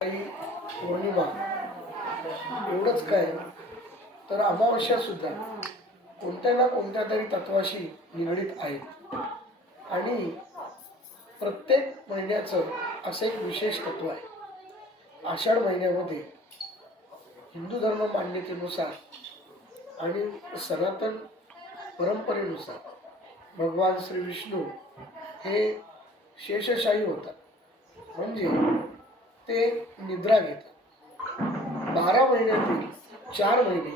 पौर्णिमा एवढंच काय? तर अमावस्या सुद्धा कोणत्या ना कोणत्या तरी तत्वाशी निगडीत आहेत. आणि प्रत्येक महिन्याचं असं एक विशेष तत्व आहे. आषाढ महिन्यामध्ये हिंदू धर्म मान्यतेनुसार आणि सनातन परंपरेनुसार भगवान श्री विष्णू हे शेषशाही होतात. म्हणजे ते निद्रा घेतात. बारा महिन्यातील चार महिने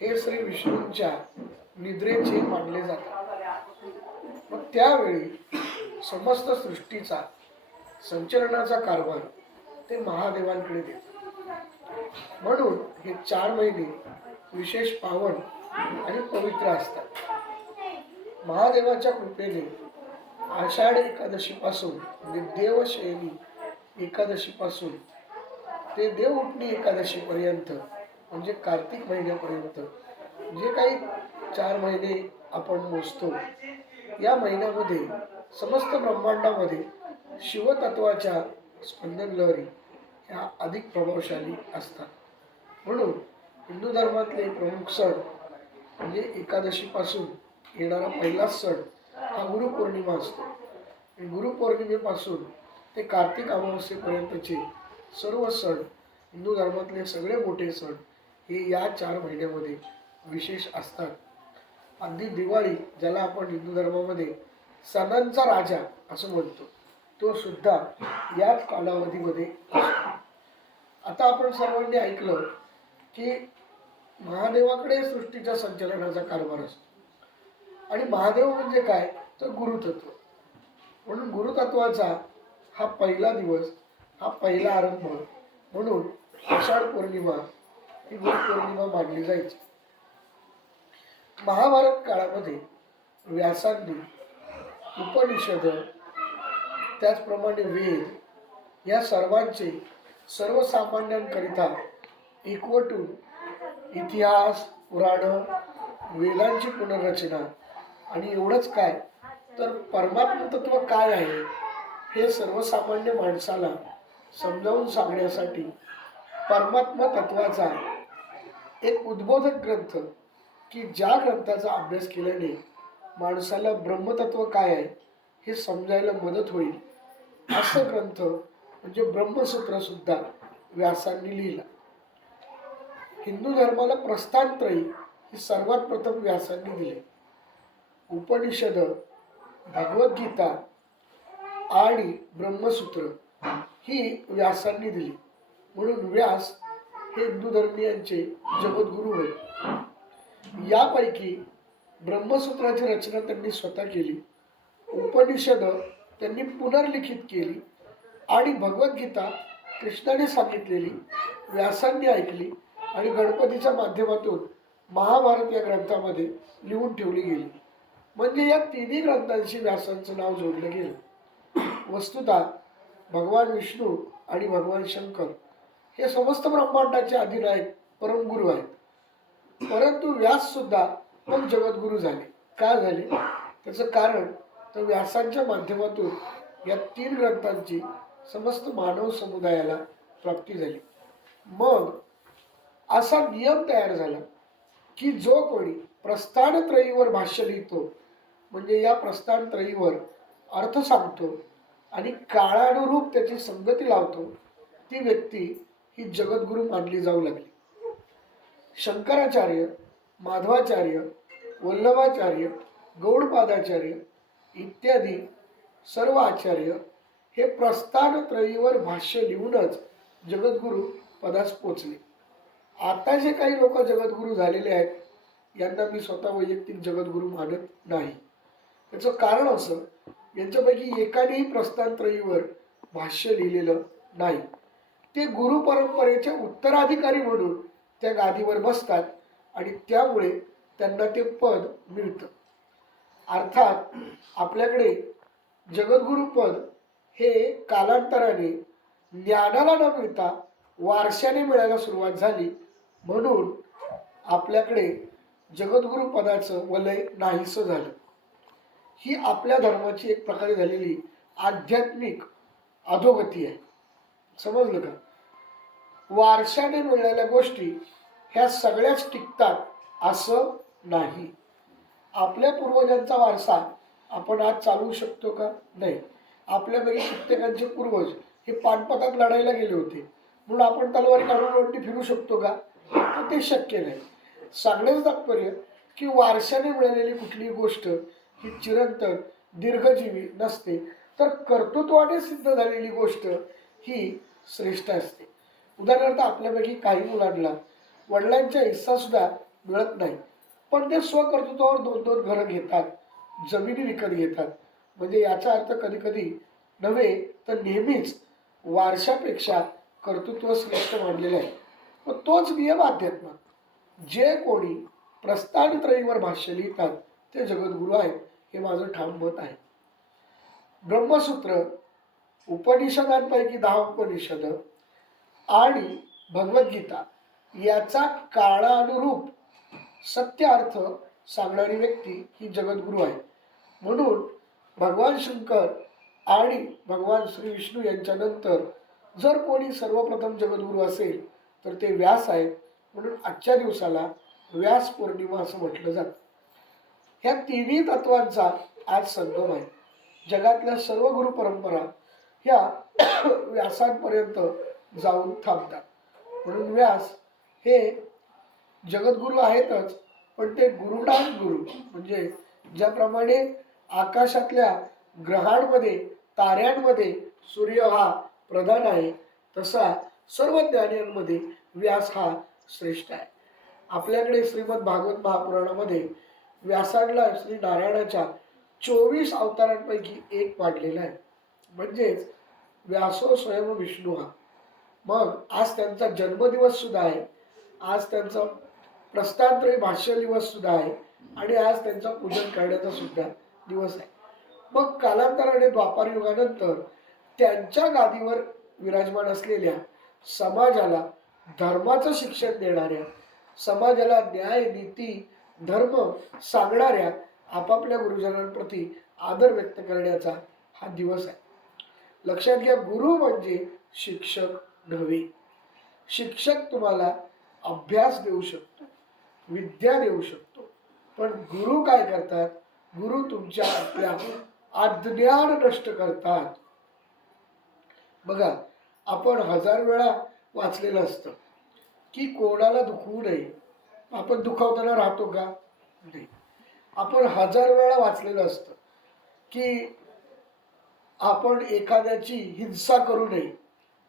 हे श्री विष्णूंच्या निद्रेचे मानले जातात. मग त्यावेळी समस्त सृष्टीचा संचलनाचा कारभार ते महादेवांकडे देतात. म्हणून हे चार महिने विशेष पावन आणि पवित्र असतात. महादेवाच्या कृपेने आषाढ एकादशीपासून म्हणजे देवशयनी एकादशीपासून ते देव उठणी एकादशीपर्यंत म्हणजे कार्तिक महिन्यापर्यंत जे काही चार महिने आपण मोजतो या महिन्यामध्ये समस्त ब्रह्मांडामध्ये शिवतत्वाच्या स्पंदन लहरी ह्या अधिक प्रभावशाली असतात. म्हणून हिंदू धर्मातले प्रमुख सण म्हणजे एकादशीपासून येणारा पहिला सण हा गुरुपौर्णिमा असतो. गुरुपौर्णिमेपासून ते कार्तिक अमावस्येपर्यंतचे सर्व सण हिंदू धर्मातले सगळे मोठे सण हे या चार महिन्यामध्ये विशेष असतात. अगदी दिवाळी ज्याला आपण हिंदू धर्मामध्ये सणांचा राजा असं म्हणतो तो सुद्धा याच कालावधीमध्ये आता आपण सर्वांनी ऐकलं की महादेवाकडे सृष्टीच्या संचलनाचा कारभार असतो. आणि महादेव म्हणजे काय? तर गुरुतत्व. म्हणून गुरुतत्वाचा हा पहिला दिवस हा पहिला आरंभ म्हणून आषाढ पौर्णिमा ही गुरुपौर्णिमा मानली जायची. महाभारत काळामध्ये व्यासांनी उपनिषद त्याचप्रमाणे वेद या सर्वांचे सर्वसामान्यांकरिता एकवटून इतिहास पुराणं वेदांची पुनर्रचना आणि एवढंच काय? तर परमात्म तत्व काय आहे? हे सर्वसामान्य माणसाला समजावून सांगण्यासाठी परमात्मा तत्वाचा एक उद्बोधक ग्रंथ की ज्या ग्रंथाचा अभ्यास केल्याने माणसाला ब्रह्मतत्व काय आहे हे समजायला मदत होईल. असं ग्रंथ म्हणजे ब्रह्मसूत्रसुद्धा व्यासांनी लिहिला. हिंदू धर्माला प्रस्थानत्रयी ही सर्वात प्रथम व्यासांनी दिले. उपनिषद भगवद्गीता आणि ब्रह्मसूत्र ही व्यासांनी दिली. म्हणून व्यास हे हिंदू धर्मीयांचे जगद्गुरू होते यापैकी ब्रह्मसूत्राची रचना त्यांनी स्वतः केली. उपनिषद त्यांनी पुनर्लिखित केली आणि भगवद्गीता कृष्णाने सांगितलेली व्यासांनी ऐकली आणि गणपतीच्या माध्यमातून महाभारत या ग्रंथामध्ये लिहून ठेवली गेली. म्हणजे या तिन्ही ग्रंथांशी व्यासांचं नाव जोडलं गेलं. वस्तुतः भगवान विष्णू आणि भगवान शंकर हे समस्त ब्रह्मांडाचे अधिनायक परमगुरू आहेत. परंतु व्याससुद्धा मग जगद्गुरू झाले. का झाले? त्याचं कारण तर व्यासांच्या माध्यमातून या तीन ग्रंथांची समस्त मानव समुदायाला प्राप्ती झाली. मग असा नियम तयार झाला की जो कोणी प्रस्थानत्रयीवर भाष्य लिहितो म्हणजे या प्रस्थानत्रयीवर अर्थ सांगतो आणि काळानुरूप त्याची संगती लावतो ती व्यक्ती ही जगद्गुरू मानली जाऊ लागली. शंकराचार्य माधवाचार्य वल्लभाचार्य गौडपादाचार्य इत्यादी सर्व आचार्य हे प्रस्थानत्रयीवर भाष्य लिहूनच जगद्गुरू पदास पोचले. आता जे काही लोक जगद्गुरू झालेले आहेत यांना मी स्वतः वैयक्तिक जगद्गुरू मानत नाही. त्याचं कारण असं यांच्यापैकी एकानेही प्रस्थानत्रयीवर भाष्य लिहिलेलं नाही. ते गुरु परंपरेचे उत्तराधिकारी म्हणून त्या गादीवर बसतात आणि त्यामुळे त्यांना ते पद मिळतं. अर्थात आपल्याकडे जगद्गुरुपद हे कालांतराने ज्ञानाला न मिळता वारशाने मिळायला सुरुवात झाली. म्हणून आपल्याकडे जगद्गुरुपदाचं वलय नाहीसं झालं. ही आपल्या धर्माची एक प्रकारे झालेली आध्यात्मिक अधोगती आहे. समजलं का? वारशाने मिळालेल्या गोष्टी ह्या सगळ्याच टिकतात असं नाही. आपल्या पूर्वजांचा वारसा आपण आज चालवू शकतो का? नाही. आपल्यापैकी कित्येकांचे पूर्वज हे पानपतात लढायला गेले होते. म्हणून आपण तलवारी काढून रोटी फिरू शकतो का? तर ते शक्य नाही. सांगण्याचं तात्पर्य की वारशाने मिळालेली कुठलीही गोष्ट ही चिरंतन दीर्घजीवी नसते. तर कर्तृत्वाने सिद्ध झालेली गोष्ट ही श्रेष्ठ असते. उदाहरणार्थ आपल्यापैकी काही मुलांना वडिलांच्या हिस्सा सुद्धा मिळत नाही. पण ते स्वकर्तृत्वावर दोन दोन घरं घेतात जमिनी विकत घेतात. म्हणजे याचा अर्थ कधी कधी नव्हे तर नेहमीच वारशापेक्षा कर्तृत्व श्रेष्ठ मानलेलं आहे. मग तोच नियम अध्यात्मात जे कोणी प्रस्थानत्रयीवर भाष्य लिहितात ते जगद्गुरू आहेत. हे माझं ठाम मत आहे. ब्रह्मसूत्र उपनिषदांपैकी दहा उपनिषद आणि भगवद्गीता याचा काळानुरूप सत्य अर्थ सांगणारी व्यक्ती ही जगद्गुरू आहे. म्हणून भगवान शंकर आणि भगवान श्री विष्णू यांच्यानंतर जर कोणी सर्वप्रथम जगद्गुरू असेल तर ते व्यास आहेत. म्हणून आजच्या दिवसाला व्यास पौर्णिमा असं म्हटलं जातं. ह्या तिन्ही तत्वांचा आज संगम आहे. जगातल्या सर्व गुरु परंपरा ह्या व्यासांपर्यंत जाऊन थांबतात. म्हणून व्यास हे जगद्गुरू आहेतच पण ते गुरुडान गुरु. म्हणजे ज्याप्रमाणे आकाशातल्या ग्रहांमध्ये ताऱ्यांमध्ये सूर्य हा प्रधान आहे तसा सर्व ज्ञानींमध्ये व्यास हा श्रेष्ठ आहे. आपल्याकडे श्रीमद भागवत महापुराणामध्ये व्यासांना श्री नारायणाच्या चोवीस अवतारांपैकी एक पाडलेला आहे. म्हणजेच व्यासो स्वयं विष्णू. हा मग आज त्यांचा जन्मदिवस सुद्धा आहे. आज त्यांचा प्रस्तांतरी भाष्य दिवस सुद्धा आहे. आणि आज त्यांचा पूजन करण्याचा सुद्धा दिवस आहे. मग कालांतराने द्वापार युगानंतर त्यांच्या गादीवर विराजमान असलेल्या समाजाला धर्माचं शिक्षण देणाऱ्या समाजाला न्याय नीती धर्म सांगणाऱ्या आपापल्या गुरुजनांप्रती आदर व्यक्त करण्याचा हा दिवस आहे. लक्षात घ्या गुरु म्हणजे शिक्षक नव्हे. शिक्षक तुम्हाला अभ्यास देऊ शकतो विद्या देऊ शकतो. पण गुरु काय करतात? गुरु तुमच्या आपल्या अज्ञान नष्ट करतात. बघा आपण हजार वेळा वाचलेलं असतं की कोणाला दुखवू नये आपण दुखावताना राहतो का? नाही. आपण हजार वेळा वाचलेलं असतं की आपण एखाद्याची हिंसा करू नये.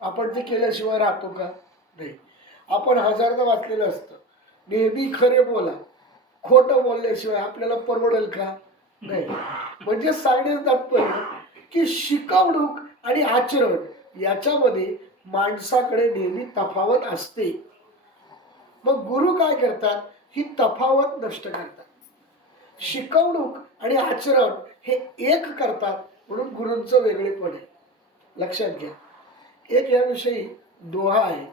आपण ते केल्याशिवाय राहतो का? नाही. आपण हजारदा वाचलेलं असतं. नेहमी खरे बोला. खोटं बोलल्याशिवाय आपल्याला परवडेल का? नाही. म्हणजे सांगण्याचं तात्पर्य की शिकवणूक आणि आचरण याच्यामध्ये माणसाकडे नेहमी तफावत असते. मग गुरु काय करतात? ही तफावत नष्ट करतात. शिकवणूक आणि आचरण हे एक करतात म्हणून गुरूंचं वेगळेपण आहे. लक्षात घ्या. एक याविषयी दोहा आहे.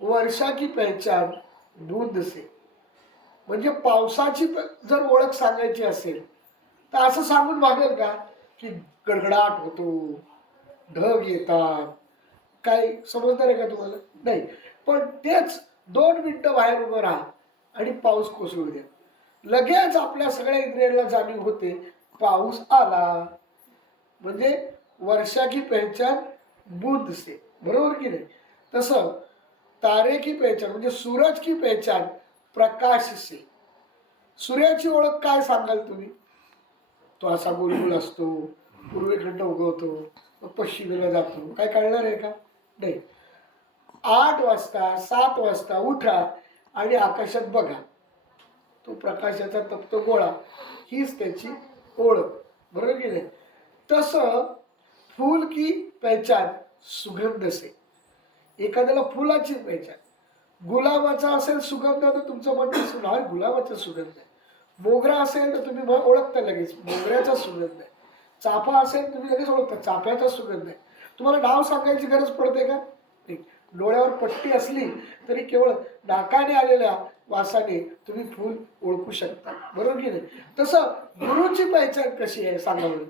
वर्षा की पहचान बूंद से म्हणजे पावसाची जर ओळख सांगायची असेल तर असं सांगून मागेल का? की गडगडाट होतो ढग येतात. काय समजणार आहे का तुम्हाला? नाही. पण तेच दोन मिनटं बाहेर उभं राहा आणि पाऊस कोसळू द्या. लगेच आपल्या सगळ्या इंद्रियांना जाणीव होते पाऊस आला. म्हणजे वर्षा की पहचान बुध से बरोबर की नाही? तसं तारे की पहचान म्हणजे सूरज की पहचान प्रकाश से सूर्याची ओळख काय सांगाल तुम्ही? तो असा गोलगोल असतो पूर्वेकडनं उगवतो पश्चिमेला जातो. काय कळणार आहे का? नाही. आठ वाजता सात वाजता उठा आणि आकाशात बघा. तो प्रकाशाचा तप्त गोळा. हीच त्याची ओळख. बरोबर की नाही? तसं फूल की पहचान सुगंध से एखाद्याला फुलाची पहचान गुलाबाचा असेल सुगंध तर तुमचं मन दिसून हा गुलाबाचा सुगंध आहे. मोगरा असेल तर तुम्ही ओळखता लगेच. मोगऱ्याचा सुगंध आहे. चाफा असेल तुम्ही लगेच ओळखता. चाफ्याचा सुगंध आहे. तुम्हाला नाव सांगायची गरज पडते का? डोळ्यावर पट्टी असली तरी केवळ नाकाने आलेल्या वासाने तुम्ही फूल ओळखू शकता. बरोबर की नाही? तसं गुरुची पहचान कशी आहे? सांगा बरं.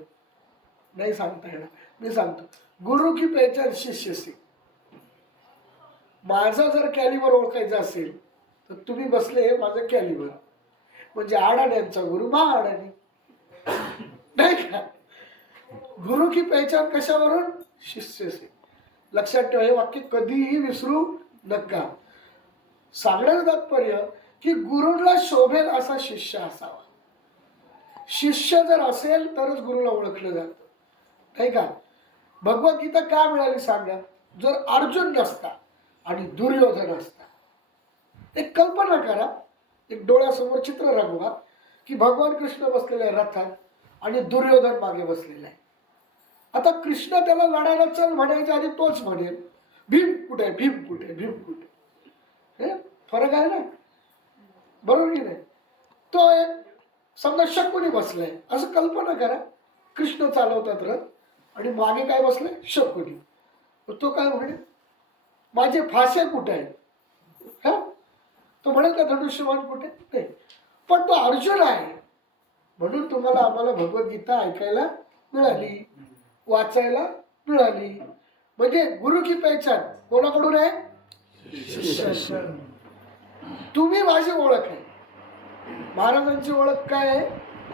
नाही सांगता येणार. मी सांगतो. गुरु की पहचान शिष्यशी माझं माझा जर कॅलिबर ओळखायचा असेल तर तुम्ही बसले माझं कॅलिबर. म्हणजे आडाण्यांचा गुरु मा आडाणी नाही का? गुरु की पहचान कशावरून? शिष्यसे लक्षात ठेवा हे वाक्य कधीही विसरू नका. सांगण्याचं तात्पर्य की गुरुला शोभेल असा शिष्य असावा. शिष्य जर असेल तरच गुरुला ओळखलं जातं. नाही का? भगवद्गीता का मिळाली सांगा? जर अर्जुन नसता आणि दुर्योधन असता. एक कल्पना करा एक डोळ्यासमोर चित्र रंगवा की भगवान कृष्ण बसलेले आहे रथात आणि दुर्योधन मागे बसलेला आहे. आता कृष्ण त्याला लढायला चल म्हणायच्या आधी तोच म्हणेल. भीम कुठे आहे? भीम कुठे भीम कुठे हे? फरक आहे ना? बरोबर की नाही? तो एक समजा शकुनी बसलाय. असं कल्पना करा. कृष्ण चालवतात रथ आणि मागे काय बसले शकुनी. मग तो काय म्हणे माझे फासे कुठे आहेत? हा? तो म्हणेल का धनुष्यमान कुठे? नाही. पण तो अर्जुन आहे. म्हणून तुम्हाला आम्हाला भगवद्गीता ऐकायला मिळाली. वाचायला मिळाली. म्हणजे गुरु की पहचान कोणाकडून आहे? तुम्ही माझी ओळख आहे. महाराजांची ओळख काय आहे?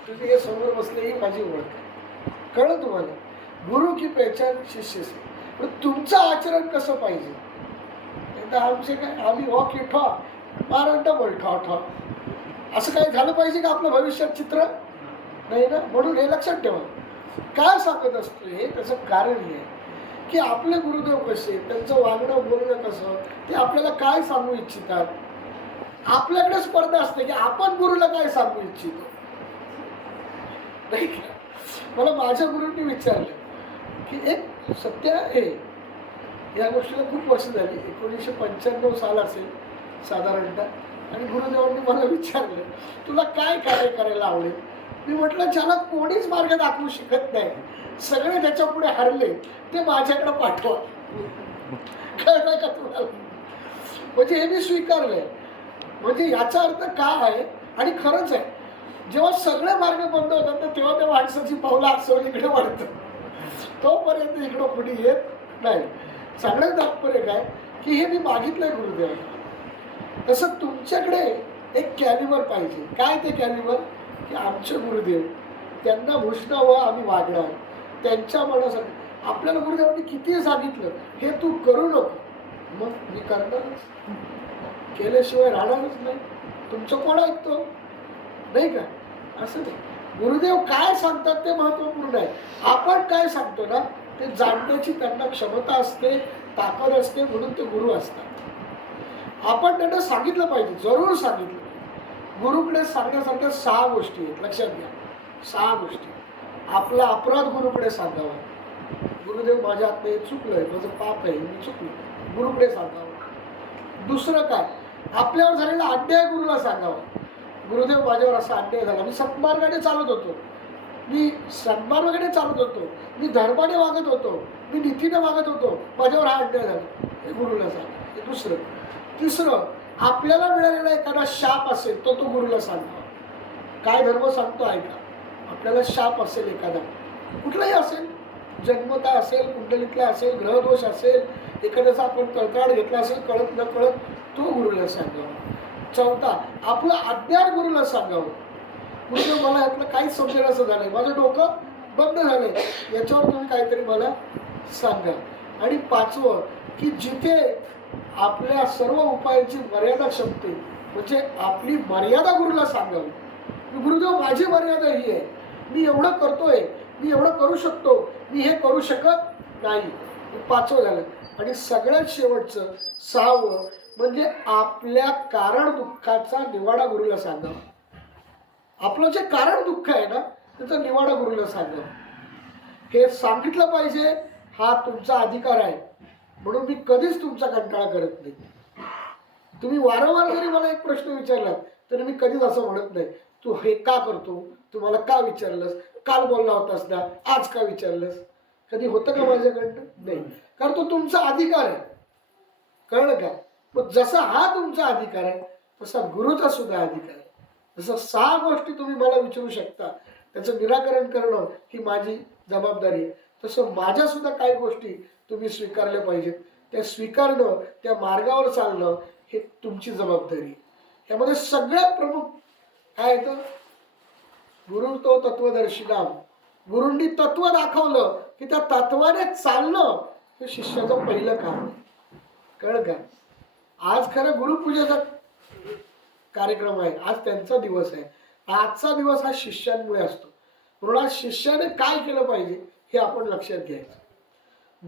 तुम्ही हे समोर बसले ही माझी ओळख आहे. कळलं तुम्हाला? गुरु की पहचान शिष्य से तुमचं आचरण कसं पाहिजे? एकदा आमचे काय आम्ही हो की ठॉ महाराज डबल ठॉ ठॉ. असं काय झालं पाहिजे का आपलं भविष्यात चित्र? नाही ना? म्हणून हे लक्षात ठेवा. काय सांगत असतो हे त्याचं कारण हे आहे. की आपले गुरुदेव कसे? त्यांचं वागणं बोलणं कसं? ते आपल्याला काय सांगू इच्छितात? आपल्याकडे स्पर्धा असते की आपण गुरुला काय सांगू इच्छितो? नाही मला माझ्या गुरुंनी विचारलं की एक सत्य आहे. या गोष्टीला खूप वर्ष झाली. एकोणीसशे पंच्याण्णव साल असेल साधारणतः. आणि गुरुदेवांनी मला विचारलं तुला काय कार्य करायला आवडेल? मी म्हटलं ज्याला कोणीच मार्ग दाखवू शकत नाही सगळे त्याच्या पुढे हरले ते माझ्याकडे पाठवा. कळलं का तुम्हाला? म्हणजे हे मी स्वीकारलंय. म्हणजे याचा अर्थ काय आहे? आणि खरंच आहे जेव्हा सगळे मार्ग बंद होतात तर तेव्हा त्या माणसाची पावलं असं इकडे वाढतं तोपर्यंत इकडं कुणी येत नाही. सगळं तात्पर्य काय? की हे मी मागितलंय गुरुदेव तसं तुमच्याकडे एक कॅलिबर पाहिजे. काय ते कॅलिबर? की आमचे गुरुदेव त्यांना भूषणावं आम्ही वागणार त्यांच्या मनासाठी आपल्याला गुरुदेवांनी किती सांगितलं हे तू करू नको. मग मी करणारच. केल्याशिवाय राहणारच नाही. तुमचं कोण ऐकतो? नाही का? असं नाही. गुरुदेव काय सांगतात ते महत्त्वपूर्ण आहे. आपण काय सांगतो ना ते जाणण्याची त्यांना क्षमता असते ताकद असते म्हणून ते गुरु असतात. आपण त्यांना सांगितलं पाहिजे जरूर सांगितलं. गुरुकडे सांगण्यासारख्या सहा गोष्टी आहेत. लक्षात घ्या. सहा गोष्टी. आपला अपराध गुरुकडे सांगावा. गुरुदेव माझ्या हात हे आहे माझं पाप आहे. मी चुकलो. गुरुकडे सांगावं. दुसरं काय? आपल्यावर झालेला अन्याय गुरुला सांगावा. गुरुदेव माझ्यावर असा अन्याय झाला. मी सन्मार्गाने चालत होतो. मी सन्मार्गाने चालत होतो. मी धर्माने वागत होतो. मी नीतीने वागत होतो. माझ्यावर हा अन्याय झाला. हे गुरुला सांगा. हे दुसरं. तिसरं आपल्याला मिळालेला एखादा शाप असेल तो तो गुरुला सांगावा काय धर्म सांगतो ऐका आपल्याला शाप असेल एखादा. कुठलाही असेल जन्मता असेल कुंडलीतला असेल ग्रहदोष असेल एखाद्याचा आपण तळकाड घेतला असेल कळत न कळत तो गुरुला सांगावा. चौथा आपलं अज्ञान गुरुला सांगावं. म्हणजे मला यातलं काहीच समजेल असं झालं माझं डोकं बंद झालं याच्यावर तुम्ही काहीतरी मला सांगा. आणि पाचवं की जिथे आपल्या सर्व उपायांची मर्यादा क्षमते म्हणजे आपली मर्यादा गुरुला सांगावी. की गुरुदेव माझी मर्यादा ही आहे. मी एवढं करतोय मी एवढं करू शकतो मी हे करू शकत नाही. पाचवं झालं. आणि सगळ्यात शेवटचं सहावं म्हणजे आपल्या कारण दुःखाचा निवाडा गुरुला सांगावा. आपलं जे कारण दुःख आहे ना त्याचा निवाडा गुरुला सांगावा. हे सांगितलं पाहिजे हा तुमचा अधिकार आहे. म्हणून मी कधीच तुमचा कंटाळा करत नाही. तुम्ही वारंवार जरी मला एक प्रश्न विचारला तरी मी कधीच असं म्हणत नाही. तू हे का करतो? तुम्हाला का विचारलंस? काल बोलला होतास ना? आज का विचारलंस? कधी होतं का माझ्याकडनं? नाही. कारण तो तुमचा अधिकार आहे. कळलं का? मग जसा हा तुमचा अधिकार आहे तसा गुरुचा सुद्धा अधिकार आहे. जसं सहा गोष्टी तुम्ही मला विचारू शकता त्याचं निराकरण करणं ही माझी जबाबदारी आहे. तसं माझ्या सुद्धा काही गोष्टी तुम्ही स्वीकारल्या पाहिजेत. ते स्वीकारणं त्या मार्गावर चालणं हे तुमची जबाबदारी. यामध्ये सगळ्यात प्रमुख काय येतं? गुरु तो तत्वदर्शी नाम. गुरुंनी तत्व दाखवलं की त्या तत्वाने चालणं हे शिष्याचं पहिलं काम आहे. कळलं का? आज खरं गुरुपूजेचा कार्यक्रम आहे. आज त्यांचा दिवस आहे. आजचा दिवस हा शिष्यांमुळे असतो. म्हणून आज शिष्याने काय केलं पाहिजे हे आपण लक्षात घ्यायचं.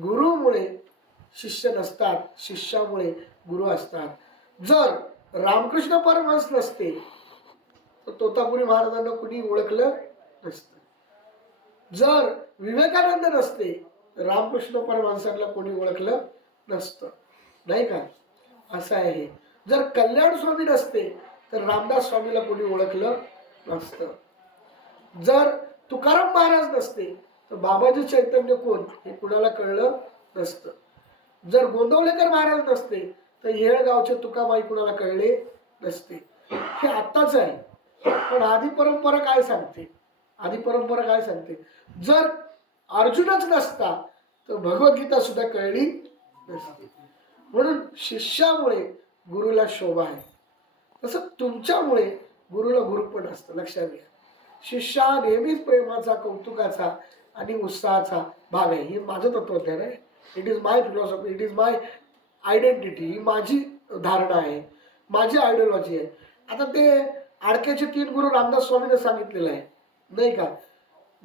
गुरुमुळे शिष्य नसतात शिष्यामुळे गुरु असतात. जर रामकृष्ण परमहंस नसते तर तोतापुरी महाराजांना कुणी ओळखलं नसतं. जर विवेकानंद नसते तर रामकृष्ण परमहंसांना कोणी ओळखलं नसतं. नाही का? असं आहे जर कल्याण स्वामी नसते तर रामदास स्वामीला कोणी ओळखलं नसतं. जर तुकाराम महाराज नसते तर बाबाजी चैतन्य कोण हे कुणाला कळलं नसतं. जर गोंदवलेकर महाराज नसते तर येळगावचे तुकाबाई कुणाला कळले नसते. हे आत्ताच आहे. पण आधी परंपरा काय सांगते? आधी परंपरा काय सांगते? जर अर्जुनच नसता तर भगवद्गीता सुद्धा कळली नसते. म्हणून शिष्यामुळे गुरुला शोभा आहे. तसं तुमच्यामुळे गुरुला गुरुपण असतं. लक्षात घ्या. शिष्या नेहमीच प्रेमाचा कौतुकाचा आणि उत्साहाचा भाग आहे. हे माझं तत्वज्ञान आहे. It is my philosophy it is my identity ही माझी धारणा आहे. माझी आयडिओलॉजी आहे. आता ते आडक्याचे तीन गुरु रामदास स्वामीने सांगितलेलं आहे. नाही का?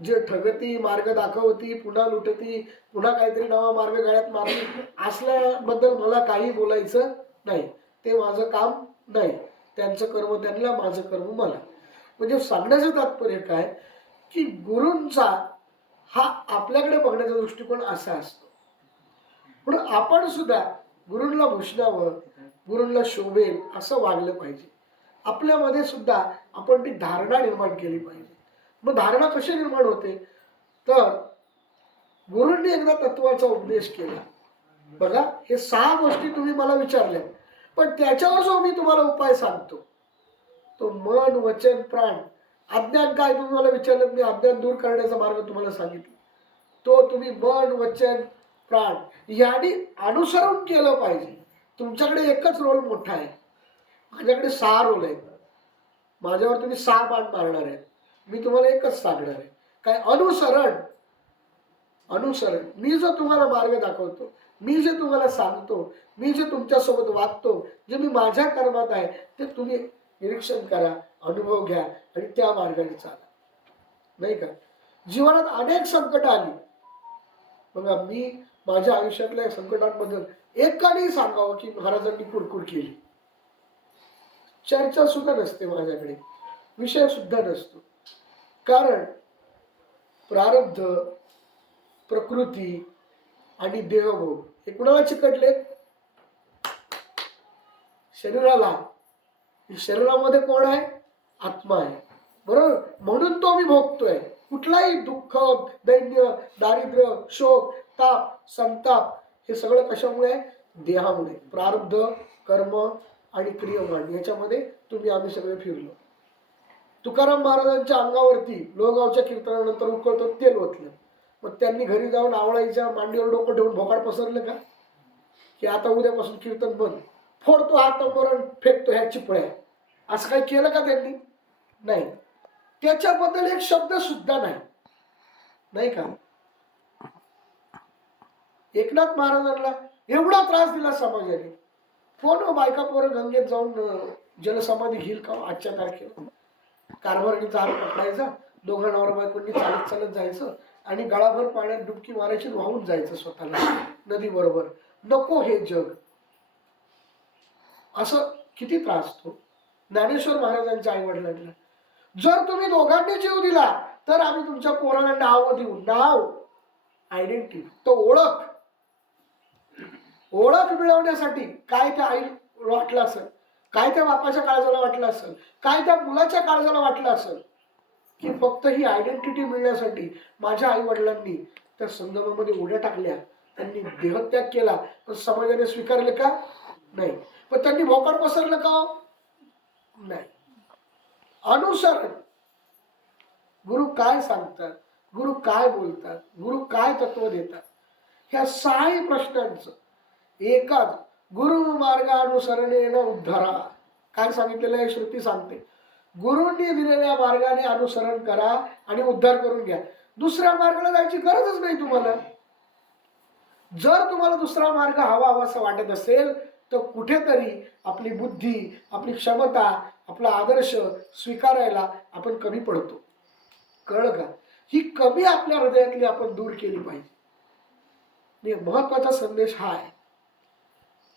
जे ठगती मार्ग दाखवती पुन्हा लुटती पुन्हा काहीतरी नवा मार्ग गळ्यात मारती असल्याबद्दल मला काही बोलायचं नाही. ते माझं काम नाही. त्यांचं कर्म त्यांना माझं कर्म मला. म्हणजे सांगण्याचं तात्पर्य काय? की गुरूंचा हा आपल्याकडे बघण्याचा दृष्टिकोन असा असतो. म्हणून आपण सुद्धा गुरुंना भूषणावं गुरुंना शोभेल असं वागलं पाहिजे. आपल्यामध्ये सुद्धा आपण ती धारणा निर्माण केली पाहिजे. मग धारणा कशी निर्माण होते? तर गुरुंनी एकदा तत्वाचा उपदेश केला. बघा हे सहा गोष्टी तुम्ही मला विचारल्या पण त्याच्यावर जो मी तुम्हाला उपाय सांगतो. तो मन वचन प्राण अज्ञान काय? तुम्हाला विचारलं मी अज्ञान दूर करण्याचा मार्ग तुम्हाला सांगितला. तो तुम्ही मन वचन प्राण यांनी अनुसरून केलं पाहिजे. तुमच्याकडे एकच रोल मोठा आहे. माझ्याकडे सहा रोल आहेत. माझ्यावर तुम्ही सहा बाण मारणार आहेत. मी तुम्हाला एकच सांगणार आहे. काय? अनुसरण. अनुसरण. मी जो तुम्हाला मार्ग दाखवतो मी जे तुम्हाला सांगतो मी जे तुमच्यासोबत वागतो जे मी माझ्या कर्मात आहे ते तुम्ही निरीक्षण करा. अनुभव घ्या आणि त्या मार्गाने चाला. नाही का? जीवनात अनेक संकट आली. बघा मी माझ्या आयुष्यातल्या संकटांबद्दल एकाने सांगावं की महाराजांनी कुडकुड केली. चर्चा सुद्धा नसते माझ्याकडे. विषय सुद्धा नसतो. कारण प्रारब्ध प्रकृती आणि देहभोग हे कुणाला चिकटलेत? शरीराला. शरीरामध्ये कोण आहे? आत्मा आहे. बरोबर? म्हणून तो आम्ही भोगतोय. कुठलाही दुःख दैन्य दारिद्र्य शोक ताप संताप हे सगळं कशामुळे? आहे देहामुळे. प्रारब्ध कर्म आणि क्रियमान याच्यामध्ये तुम्ही आम्ही सगळे फिरलो. तुकाराम महाराजांच्या अंगावरती लोहगावच्या कीर्तनानंतर उकळतो तेल ओतलं. मग त्यांनी घरी जाऊन आवळाईच्या मांडीवर डोकं ठेवून भोकाड पसरलं का? की आता उद्यापासून कीर्तन बंद. फोडतो हात आणि फेकतो ह्या चिपळ्या. असं काही केलं का त्यांनी? नाही. त्याच्याबद्दल एक शब्द सुद्धा नाही. नाही का? एकनाथ महाराजांना एवढा त्रास दिला समाजाने. कोण हो बायका पोरं गंगेत जाऊन जलसमाधी घेईल का हो आजच्या तारखेला? कारभारणीचा हात पकडायचा दोघं नवरा बायकोंनी चालत चालत जायचं आणि गळाभर पाण्यात डुबकी मारायची वाहून जायचं स्वतःला. नदी बरोबर. नको हे जग. असं किती त्रास तो ज्ञानेश्वर महाराजांच्या आई वडिलांना जर तुम्ही दोघांनी जीव दिला तर आम्ही तुमच्या पोराला नाव देऊ. नाव. आयडेंटिटी तो ओळख. ओळख मिळवण्यासाठी काय त्या आई वाटलं असेल? काय त्या बापाच्या काळजाला वाटलं असेल? काय त्या मुलाच्या काळजाला वाटलं असेल? की फक्त ही आयडेंटिटी मिळण्यासाठी माझ्या आई वडिलांनी त्या संगमामध्ये उड्या टाकल्या. त्यांनी देहत्याग केला. तर समाजाने स्वीकारलं का? नाही. पण त्यांनी भोकाड पसरलं का हो? नाही. अनुसरण. गुरु काय सांगतात? गुरु काय बोलतात? गुरु काय तत्व देतात? ह्या साई प्रश्नांचं एकाच गुरु मार्गानुसरणेनं उद्धारा. काय सांगितलेलं आहे? श्रुती सांगते. गुरुंनी दिलेल्या मार्गाने अनुसरण करा आणि उद्धार करून घ्या. दुसऱ्या मार्गाला जायची गरजच नाही तुम्हाला. जर तुम्हाला दुसरा मार्ग हवा हवा असं वाटत असेल तर कुठेतरी आपली बुद्धी आपली क्षमता आपला आदर्श स्वीकारायला आपण कमी पडतो. कळलं का? ही कमी आपल्या हृदयातली आपण दूर केली पाहिजे. महत्त्वाचा संदेश हा आहे.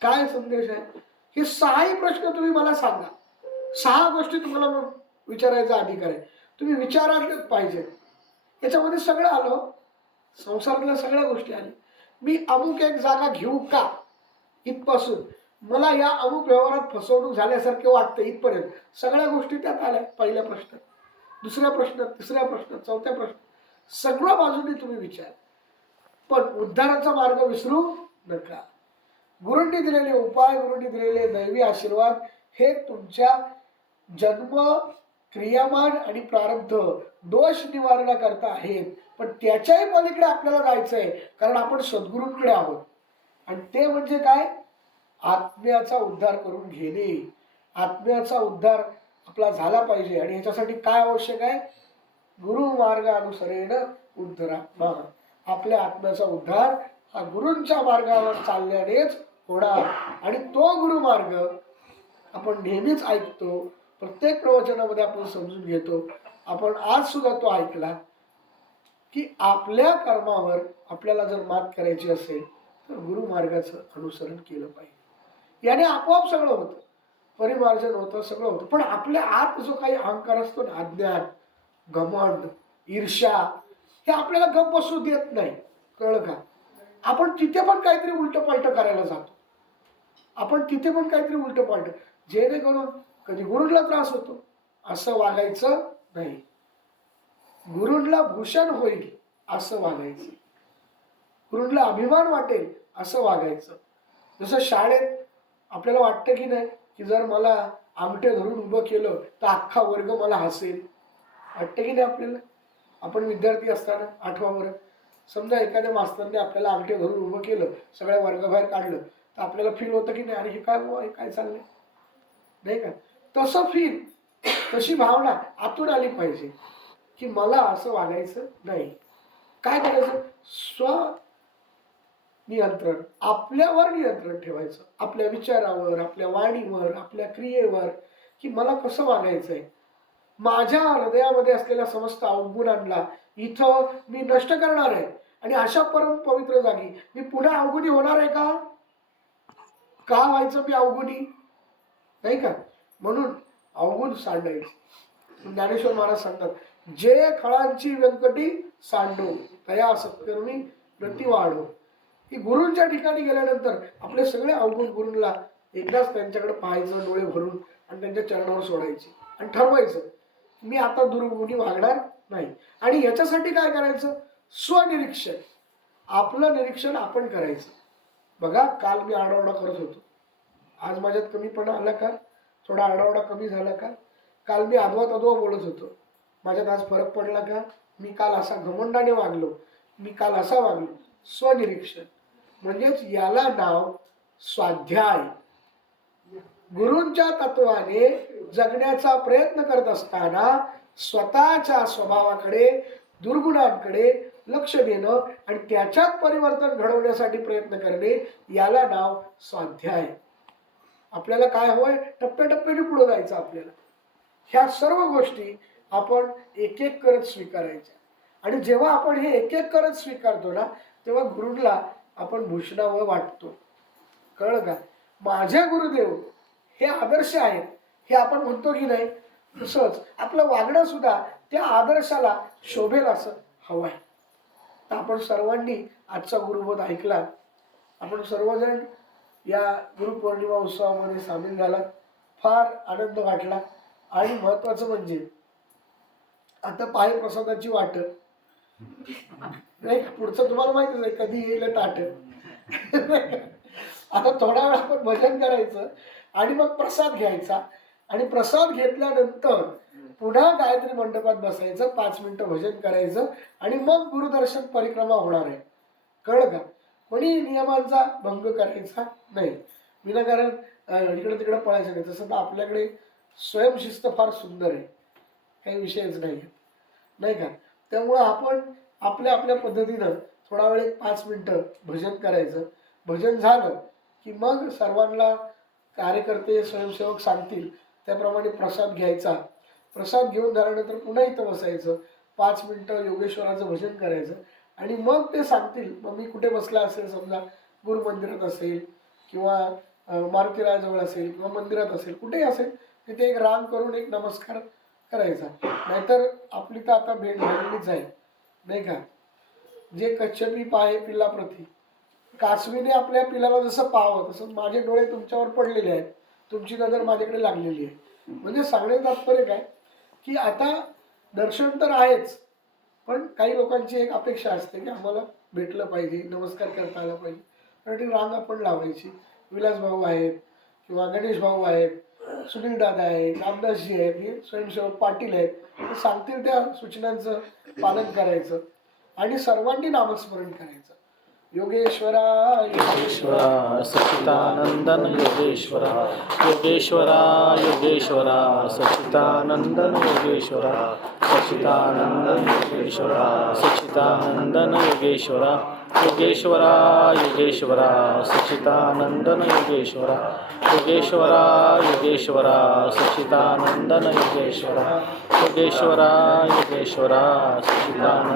काय संदेश आहे? हे सहाही प्रश्न तुम्ही मला सांगा. सहा गोष्टी तुम्हाला मग विचारायचा अधिकार आहे. तुम्ही विचारायलाच पाहिजे. याच्यामध्ये सगळं आलं हो. संसारातल्या सगळ्या गोष्टी आल्या. मी अमुक एक जागा घेऊ का? इथपासून. मला या अमुक व्यवहारात फसवणूक झाल्यासारखे वाटतं इथपर्यंत. सगळ्या गोष्टी त्यात आल्या. पहिल्या प्रश्नात दुसऱ्या प्रश्नात तिसऱ्या प्रश्नात चौथ्या प्रश्नात सगळ्या बाजूने तुम्ही विचार. पण उद्धाराचा मार्ग विसरू नका. गुरुंनी दिलेले उपाय गुरुंनी दिलेले दैवी आशीर्वाद हे तुमच्या जन्म क्रियामान आणि प्रारब्ध दोष निवारणाकरता आहेत. पण त्याच्याही पलीकडे आपल्याला जायचं आहे कारण आपण सद्गुरूंकडे आहोत. आणि ते म्हणजे काय? आत्म्याचा उद्धार करून घेणे. आत्म्याचा उद्धार आपला झाला पाहिजे. आणि ह्याच्यासाठी काय आवश्यक आहे? गुरु मार्ग अनुसरेण उद्धरा आपल्या आत्म्याचा उद्धार हा गुरूंच्या मार्गावर चालल्यानेच होणार. आणि तो गुरुमार्ग आपण नेहमीच ऐकतो. प्रत्येक प्रवचनामध्ये आपण समजून घेतो. आपण आज सुद्धा तो ऐकला की आपल्या कर्मावर आपल्याला जर मात करायची असेल तर गुरुमार्गाचं अनुसरण केलं पाहिजे. याने आपोआप सगळं होतं. परिमार्जन होतं सगळं होतं. पण आपल्या आत जो काही अहंकार असतो ना अज्ञान घमंड ईर्ष्या हे आपल्याला गप बसू देत नाही. कळलं का? आपण तिथे पण काहीतरी उलट पालट करायला जातो. आपण तिथे पण काहीतरी उलट पालट जेणेकरून कधी गुरुंला त्रास होतो असं वागायचं नाही. गुरुंला भूषण होईल असं वागायचं. गुरुंला अभिमान वाटेल असं वागायचं. जसं शाळेत आपल्याला वाटतं की नाही की जर मला आमटे धरून उभं केलं तर अख्खा वर्ग मला हसेल? वाटतं की नाही आपल्याला? आपण विद्यार्थी असताना आठवा वर्ग. समजा एखाद्या मास्तरने आपल्याला आमटे धरून उभं केलं सगळ्या वर्गाबाहेर काढलं तर आपल्याला फील होतं की नाही आणि हे काय हे काय चाललंय? नाही का? तसं फील तशी भावना आतून आली पाहिजे की मला असं वागायचं नाही. काय करायचं स्व नियंत्रण आपल्यावर नियंत्रण ठेवायचं. आपल्या विचारावर आपल्या वाणीवर आपल्या क्रियेवर की मला कसं वागायचंय? माझ्या हृदयामध्ये असलेल्या समस्त अवगुणांना इथं मी नष्ट करणार आहे. आणि अशा परम पवित्र जागी मी पुन्हा अवगुणी होणार आहे का? का व्हायचं मी अवगुणी? नाही का? म्हणून अवगुण सांडायचं. ज्ञानेश्वर महाराज सांगतात जे खळांची व्यंकटी सांडो तया सत्कर्मी प्रतिवाढो. वाढो की गुरूंच्या ठिकाणी गेल्यानंतर आपले सगळे अवगुण गुरूंना एकदाच त्यांच्याकडे पाहायचं डोळे भरून आणि त्यांच्या चरणावर सोडायचे आणि ठरवायचं मी आता दुर्गुणी वागणार नाही. आणि याच्यासाठी काय करायचं? स्वनिरीक्षण. आपलं निरीक्षण आपण करायचं. बघा काल मी आडावडा करत होतो. आज माझ्यात कमीपणा आला का? थोडा आडावडा कमी झाला का? काल मी आदवा तद्वा बोलत होतो. माझ्यात आज फरक पडला का? मी काल असा घमंडाने वागलो. मी काल असा वागलो. स्वनिरीक्षण. म्हणजेच याला नाव स्वाध्याय. गुरूंच्या तत्वाने जगण्याचा प्रयत्न करत असताना स्वतःच्या स्वभावाकडे दुर्गुणांकडे लक्ष देणं आणि त्याच्यात परिवर्तन घडवण्यासाठी प्रयत्न करणे याला नाव स्वाध्याय. आपल्याला काय हवंय? टप्प्याटप्प्याने पुढे जायचं आपल्याला. ह्या सर्व गोष्टी आपण एक एक करत स्वीकारायच्या. आणि जेव्हा आपण हे एक एक करत स्वीकारतो ना तेव्हा गुरुला आपण भूषणावर वाटतो. कळलं का? माझे गुरुदेव हे आदर्श आहेत. हे आपण म्हणतो की नाही? तसंच आपलं वागणं सुद्धा त्या आदर्शाला शोभेल असं हवं आहे. तर आपण सर्वांनी आजचा गुरुबोध ऐकला. आपण सर्वजण या गुरुपौर्णिमा उत्सवामध्ये सामील झालात. फार आनंद वाटला. आणि महत्त्वाचं म्हणजे आता पाय प्रसादाची वाट नाही पुढचं तुम्हाला माहितीच आहे कधी येईल ताट. आता थोडा वेळ आपण भजन करायचं आणि मग प्रसाद घ्यायचा. आणि प्रसाद घेतल्यानंतर पुन्हा गायत्री मंडपात बसायचं पाच मिनिटं भजन करायचं आणि मग गुरुदर्शन परिक्रमा होणार आहे. कळलं का? कोणी नियमांचा भंग करायचा नाही. विनाकारण इकडं इकडे तिकडे पळायचं नाही. तसं तर आपल्याकडे स्वयंशिस्त फार सुंदर आहे. काही विषयच नाही नाही का? त्यामुळं आपण आपल्या आपल्या पद्धतीनं थोडा वेळ एक पाच मिनटं भजन करायचं. भजन झालं की मग सर्वांना कार्यकर्ते स्वयंसेवक सांगतील. त्याप्रमाणे प्रसाद घ्यायचा. प्रसाद घेऊन झाल्यानंतर पुन्हा इथं बसायचं. पाच मिनटं योगेश्वराचं भजन करायचं. आणि मग ते सांगतील मग मी कुठे बसला असेल समजा गुरुमंदिरात असेल किंवा मारुतीराजवळ मारुतीरायाजवळ असेल किंवा मंदिरात असेल कुठेही असेल तिथे एक राम करून एक नमस्कार करायचा. नाहीतर आपली तर आता भेट झालेलीच आहे. नाही का? जे कच्छपी पाहे पिलाप्रती कासवीने आपल्या पिलाला जसं पाहावं तसं माझे डोळे तुमच्यावर पडलेले आहेत. तुमची नजर माझ्याकडे लागलेली आहे. म्हणजे सांगणे तात्पर्य काय? की आता दर्शन तर आहेच पण काही लोकांची एक अपेक्षा असते की आम्हाला भेटलं पाहिजे नमस्कार करता आला पाहिजे. त्यासाठी ती रांग आपण लावायची. विलास भाऊ आहेत किंवा गणेश भाऊ आहेत. सुनील दादा आहे रामदासजी आहेत हे स्वयंसेवक पाटील आहेत. ते सांगतील त्या सूचनांचं पालन करायचं आणि सर्वांनी नामस्मरण करायचं. योगेश्वरा योगेश्वरा सचितानंदन योगेश्वरा योगेश्वरा योगेश्वरा सच्चिदानंदन योगेश्वरा सच्चिदानंदन योगेश्वरा सचितानंदन योगेश्वरा योगेश्वरा योगेश्वरा सचितानंदन योगेश्वरा योगेश्वरा योगेश्वरा सच्चिदानंदन योगेश्वरा योगेश्वरा योगेश्वरा सच्चिदानंद